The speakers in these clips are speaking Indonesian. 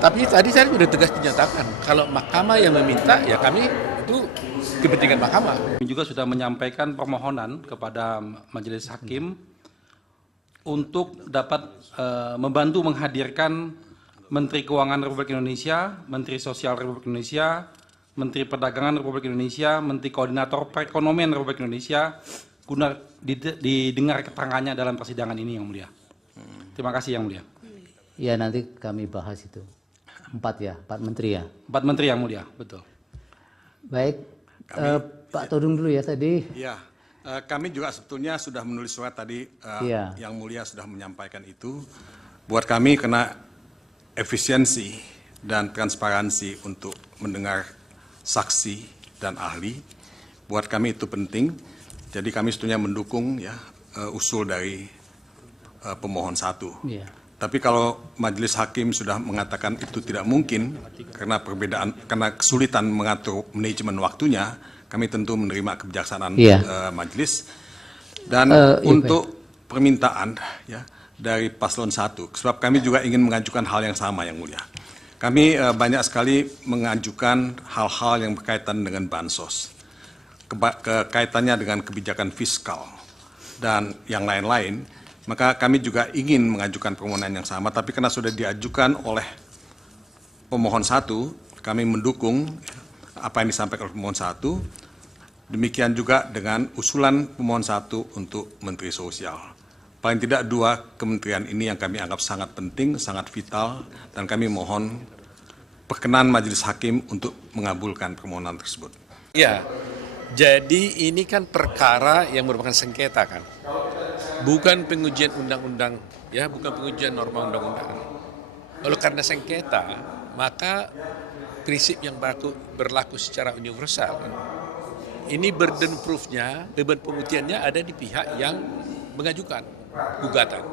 Tapi tadi saya sudah tegas dinyatakan, kalau mahkamah yang meminta, ya kami itu kepentingan mahkamah. Kami juga sudah menyampaikan permohonan kepada Majelis Hakim untuk dapat membantu menghadirkan Menteri Keuangan Republik Indonesia, Menteri Sosial Republik Indonesia, Menteri Perdagangan Republik Indonesia, Menteri Koordinator Perekonomian Republik Indonesia, guna didengar keterangannya dalam persidangan ini, Yang Mulia. Terima kasih, Yang Mulia. Ya, nanti kami bahas itu. 4 menteri ya. 4 menteri, Yang Mulia, betul. Baik, Pak Todung dulu ya tadi. Ya, kami juga sebetulnya sudah menulis surat tadi, Iya. Yang Mulia sudah menyampaikan itu. Buat kami karena efisiensi dan transparansi untuk mendengar saksi dan ahli, buat kami itu penting. Jadi kami sebetulnya mendukung ya usul dari pemohon 1. Iya. Tapi kalau Majelis Hakim sudah mengatakan itu tidak mungkin karena kesulitan mengatur manajemen waktunya, kami tentu menerima kebijaksanaan majelis. Dan untuk permintaan ya dari paslon 1, sebab kami juga ingin mengajukan hal yang sama, Yang Mulia. Kami banyak sekali mengajukan hal-hal yang berkaitan dengan bansos, kaitannya dengan kebijakan fiskal dan yang lain-lain. Maka kami juga ingin mengajukan permohonan yang sama, tapi karena sudah diajukan oleh pemohon 1, kami mendukung apa yang disampaikan oleh pemohon 1. Demikian juga dengan usulan pemohon 1 untuk Menteri Sosial. Paling tidak 2 kementerian ini yang kami anggap sangat penting, sangat vital, dan kami mohon perkenan Majelis Hakim untuk mengabulkan permohonan tersebut. Ya, jadi ini kan perkara yang merupakan sengketa kan. Bukan pengujian undang-undang, ya, bukan pengujian norma undang-undang. Kalau karena sengketa, maka prinsip yang berlaku secara universal. Ini burden proof-nya, beban pembuktiannya ada di pihak yang mengajukan gugatan.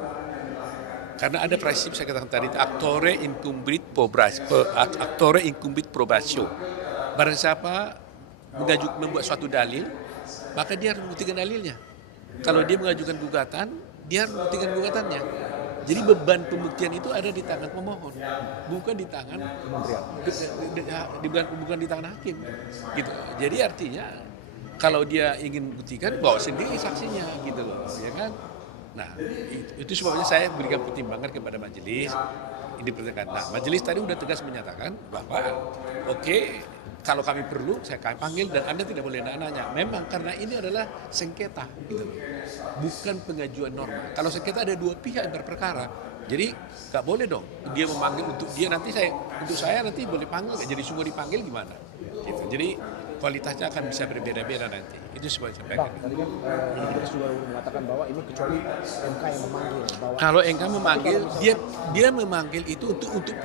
Karena ada prinsip saya katakan tadi, actore incumbit probatio. Barang siapa membuat suatu dalil, maka dia harus membuktikan dalilnya. Kalau dia mengajukan gugatan, dia harus membuktikan gugatannya. Jadi beban pembuktian itu ada di tangan pemohon, bukan di tangan bukan di tangan hakim. Gitu. Jadi artinya kalau dia ingin buktikan, bawa sendiri saksinya, gitu loh, ya kan? Nah, itu sebabnya saya berikan pertimbangan kepada majelis. Ini pertanyaan. Nah, majelis tadi sudah tegas menyatakan bahwa oke, kalau kami perlu, saya panggil dan Anda tidak boleh nanya. Memang karena ini adalah sengketa, gitu. Bukan pengajuan norma. Kalau sengketa ada 2 pihak yang berperkara, jadi nggak boleh dong. Dia memanggil untuk dia nanti untuk saya nanti boleh panggil, jadi semua dipanggil gimana? Gitu. Jadi kualitasnya akan bisa berbeda-beda nanti. Itu sebab saya sampaikan. Tadi kan kita sudah mengatakan bahwa ini kecuali MK yang memanggil. Kalau MK memanggil, dia memanggil itu untuk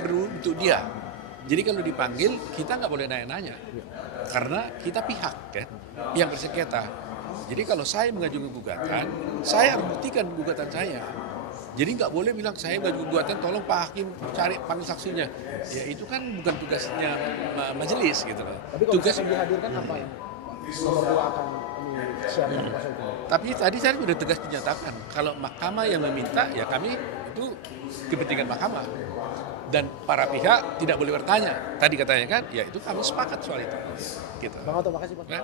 dia. Jadi kalau dipanggil, kita nggak boleh nanya-nanya. Karena kita pihak kan, yang bersengketa. Jadi kalau saya mengajukan gugatan, saya harus buktikan gugatan saya. Jadi nggak boleh bilang saya mengajukan gugatan, tolong Pak Hakim cari panggil saksinya. Ya itu kan bukan tugasnya majelis gitu loh. Tapi kalau tugas dihadirkan apa yang nomor 2 akan disiapkan kuasa hukum? Tapi tadi saya sudah tegas dinyatakan, kalau mahkamah yang meminta, ya kami itu kepentingan mahkamah. Dan para pihak tidak boleh bertanya. Tadi katanya kan, ya itu kami sepakat soal itu. Gitu. Bang Otto, makasih Pak. Ya.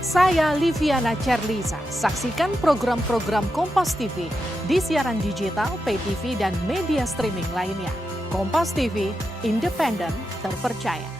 Saya Liviana Cerlisa. Saksikan program-program Kompas TV di siaran digital, pay TV, dan media streaming lainnya. Kompas TV, independen, terpercaya.